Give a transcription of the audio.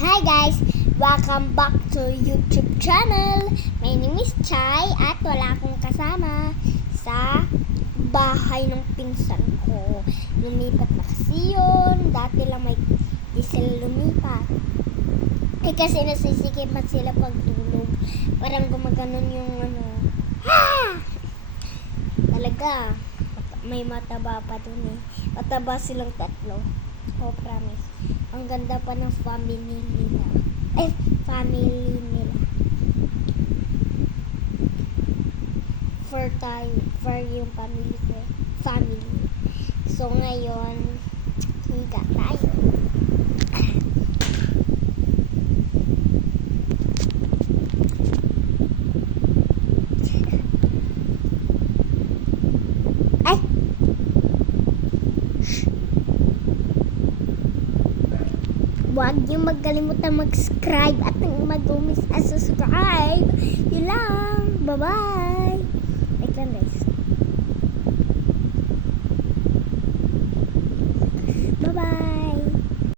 Hi guys! Welcome back to YouTube channel. My name is Chai at wala akong kasama sa bahay ng pinsan ko. Lumipat na kasi yun. Dati lang di sila lumipat. Kasi nasisikipan sila pagtulog. Parang gumaganon yung Talaga. May mataba pa dun eh. Mataba silang tatlo. Oh, promise. Ang ganda pa ng family nila. Family nila. For yung family ko. Family. So, ngayon, higa tayo. Huwag niyo magkalimutan mag-subscribe at mag-subscribe. Yun lang. Bye-bye.